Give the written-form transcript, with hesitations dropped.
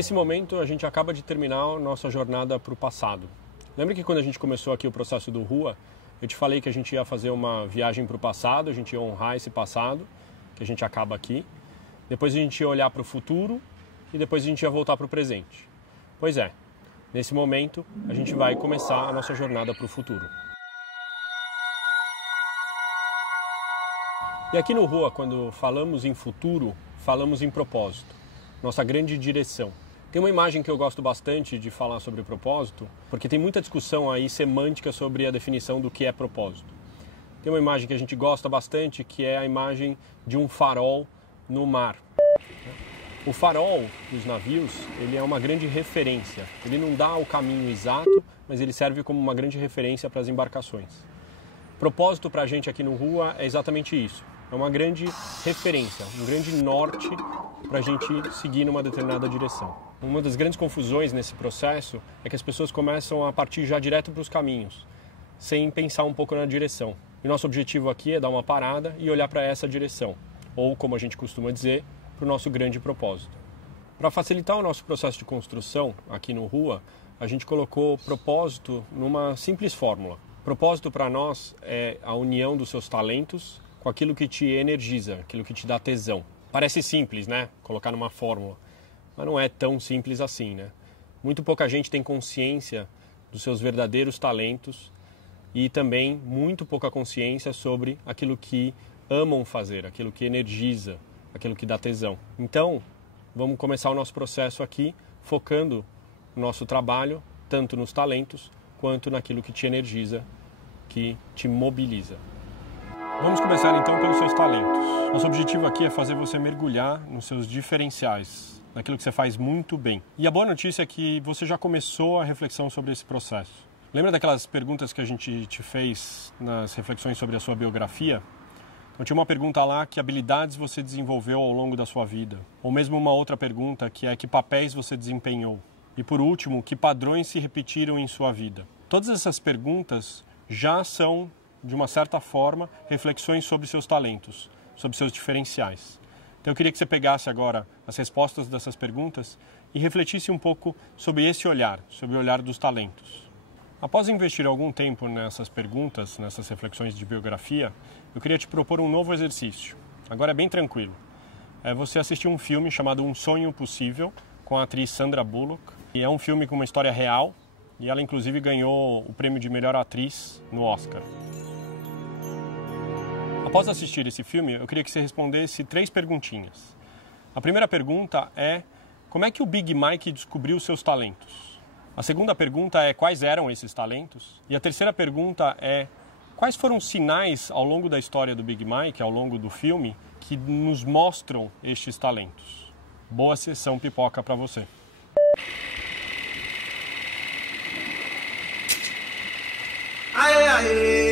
Nesse momento, a gente acaba de terminar a nossa jornada para o passado. Lembra que quando a gente começou aqui o processo do Rua, eu te falei que a gente ia fazer uma viagem para o passado, a gente ia honrar esse passado, que a gente acaba aqui. Depois a gente ia olhar para o futuro e depois a gente ia voltar para o presente. Pois é, nesse momento a gente vai começar a nossa jornada para o futuro. E aqui no Rua, quando falamos em futuro, falamos em propósito, nossa grande direção. Tem uma imagem que eu gosto bastante de falar sobre propósito, porque tem muita discussão aí semântica sobre a definição do que é propósito. Tem uma imagem que a gente gosta bastante, que é a imagem de um farol no mar. O farol dos navios, ele é uma grande referência. Ele não dá o caminho exato, mas ele serve como uma grande referência para as embarcações. Propósito para a gente aqui no Rua é exatamente isso. É uma grande referência, um grande norte para a gente seguir numa determinada direção. Uma das grandes confusões nesse processo é que as pessoas começam a partir já direto para os caminhos, sem pensar um pouco na direção. E nosso objetivo aqui é dar uma parada e olhar para essa direção, ou como a gente costuma dizer, para o nosso grande propósito. Para facilitar o nosso processo de construção aqui no Rua, a gente colocou propósito numa simples fórmula. Propósito para nós é a união dos seus talentos com aquilo que te energiza, aquilo que te dá tesão. Parece simples, né? Colocar numa fórmula, mas não é tão simples assim, né? Muito pouca gente tem consciência dos seus verdadeiros talentos e também muito pouca consciência sobre aquilo que amam fazer, aquilo que energiza, aquilo que dá tesão. Então, vamos começar o nosso processo aqui focando o nosso trabalho tanto nos talentos quanto naquilo que te energiza, que te mobiliza. Vamos começar então pelos seus talentos. Nosso objetivo aqui é fazer você mergulhar nos seus diferenciais, naquilo que você faz muito bem. E a boa notícia é que você já começou a reflexão sobre esse processo. Lembra daquelas perguntas que a gente te fez nas reflexões sobre a sua biografia? Então tinha uma pergunta lá, que habilidades você desenvolveu ao longo da sua vida? Ou mesmo uma outra pergunta, que é que papéis você desempenhou? E por último, que padrões se repetiram em sua vida? Todas essas perguntas já são, de uma certa forma, reflexões sobre seus talentos, sobre seus diferenciais. Então eu queria que você pegasse agora as respostas dessas perguntas e refletisse um pouco sobre esse olhar, sobre o olhar dos talentos. Após investir algum tempo nessas perguntas, nessas reflexões de biografia, eu queria te propor um novo exercício. Agora é bem tranquilo. É você assistir um filme chamado Um Sonho Possível, com a atriz Sandra Bullock. E é um filme com uma história real, e ela inclusive ganhou o prêmio de melhor atriz no Oscar. Após assistir esse filme, eu queria que você respondesse 3 perguntinhas. A primeira pergunta é: como é que o Big Mike descobriu seus talentos? A segunda pergunta é: quais eram esses talentos? E a terceira pergunta é: quais foram os sinais ao longo da história do Big Mike, ao longo do filme, que nos mostram estes talentos? Boa sessão pipoca para você. Aê, aê!